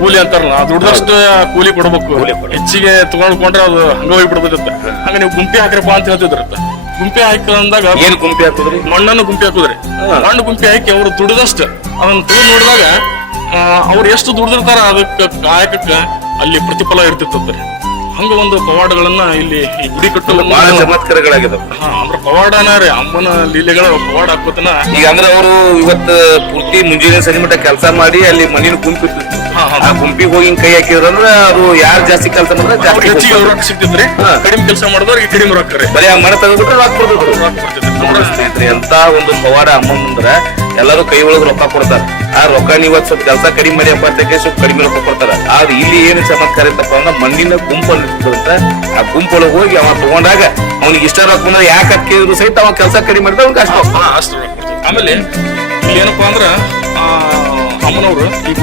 ಕೂಲಿ ಅಂತಾರಲ್ಲ ದುಡ್ದಷ್ಟು ಕೂಲಿ ಕೊಡ್ಬೇಕು, ಹೆಚ್ಚಿಗೆ ತಗೊಂಡ್ಕೊಂಡ್ರೆ ಅದು ಹಂಗ ಹೋಗ್ಬಿಡ್ತೈತೆ. ಹಂಗ ನೀವು ಗುಂಪಿ ಹಾಕ್ರಪ್ಪ ಅಂತ ಹೇಳ್ತಿದ್ರತ್ತ. ಗುಂಪಿ ಹಾಕಿದಂದಾಗ ಏನ್ ಗುಂಪಿ ಹಾಕುದ್ರಿ? ಮಣ್ಣನ್ನು ಗುಂಪಿ ಹಾಕುದ್ರಿ. ಮಣ್ಣು ಗುಂಪಿ ಹಾಕಿ ಅವ್ರು ದುಡ್ದಷ್ಟು ಅದನ್ನ ತೆಗೆದು ನೋಡಿದಾಗ ಅವ್ರು ಎಷ್ಟು ದುಡ್ದಿರ್ತಾರ ಅದಕ್ಕೆ ಕಾಯಕಕ್ಕ ಅಲ್ಲಿ ಪ್ರತಿಫಲ ಇರ್ತಿರ್ತದ್ರಿ. ಹಂಗ ಒಂದು ಪವಾಡಗಳನ್ನ ಇಲ್ಲಿ ಈ ಗುಡಿ ಕಟ್ಟಲು ಬಹಳ ಚಮತ್ಕಾರಗಳಾಗಿದಾವ. ಅಂದ್ರೆ ಪವಾಡನ ರೀ, ಅಮ್ಮನ ಲೀಲೆಗಳ ಪವಾಡ ಹಾಕೋತನ. ಈಗ ಅಂದ್ರೆ ಅವರು ಇವತ್ತು ಪೂರ್ತಿ ಮುಂಜಾನೆ ಸರಿ ಮಟ್ಟ ಕೆಲಸ ಮಾಡಿ ಅಲ್ಲಿ ಮಣ್ಣಿನ ಗುಂಪಿ ಇರ್ತಿತ್ತು. ಆ ಗುಂಪಿಗೆ ಹೋಗಿ ಕೈ ಹಾಕಿದ್ರಂದ್ರ ಅದು ಯಾರು ಜಾಸ್ತಿ ಕೆಲಸ ಮಾಡಿದ್ರೆ ಜಾಸ್ತಿ ಹೆಚ್ಚಿಗೆ ರೊಕ್ಕ ಸಿಗ್ತಿದ್ರಿ, ಕಡಿಮೆ ಕೆಲಸ ಮಾಡಿದವ್ರಿಗೆ ಕಡಿಮೆ ರೊಕ್ಕ ರೀ. ಬರೀ ಆ ಮನೆ ತೆಗೆದ್ಬಿಟ್ರೆ ರೊಕ್ಕ ಕೊಡ್ತಿದ್ರು. ಸ್ನೇಹಿತರೆ, ಎಂತ ಒಂದು ಪವಾಡ ಅಮ್ಮನ್ ಮುಂದ್ರ ಎಲ್ಲರೂ ಕೈ ಒಳಗೆ ರೊಕ್ಕ ಕೊಡ್ತಾರ. ಆ ರೊಕ್ಕ ನೀವ್ ಸ್ವಲ್ಪ ಕೆಲಸ ಕಡಿಮೆ ಮಾಡಿ ಅಪ್ಪ ಸ್ವಲ್ಪ ಕಡಿಮೆ ರೊಕ್ಕ ಕೊಡ್ತಾರ. ಆದ್ರೆ ಇಲ್ಲಿ ಏನು ಚಮತ್ಕಾರ ಇತ್ತಪ್ಪ ಅಂದ್ರೆ ಮಣ್ಣಿನ ಗುಂಪಲ್ಲಿ ಇರ್ತದಂತ. ಆ ಗುಂಪೊಳಗೆ ಹೋಗಿ ಅವ ತಗೊಂಡಾಗ ಅವ್ನಿಗೆ ಇಷ್ಟ ರೊಕ್ಕ ಬಂದ್ರೆ ಯಾಕೆ ಹಾಕಿದ್ರು ಸಹಿತ ಅವ ಕೆಲಸ ಕಡಿಮೆ ಮಾಡಿದ್ರೆ ಅವ್ನಿಗೆ ಅಷ್ಟು ಅಷ್ಟು ರೊಕ್ಕ ಕೊಡ್ತಾರೆ. ಆಮೇಲೆ ಇಲ್ಲಿ ಏನಪ್ಪಾ ಅಂದ್ರ ಅಮ್ಮನವ್ರು ಈ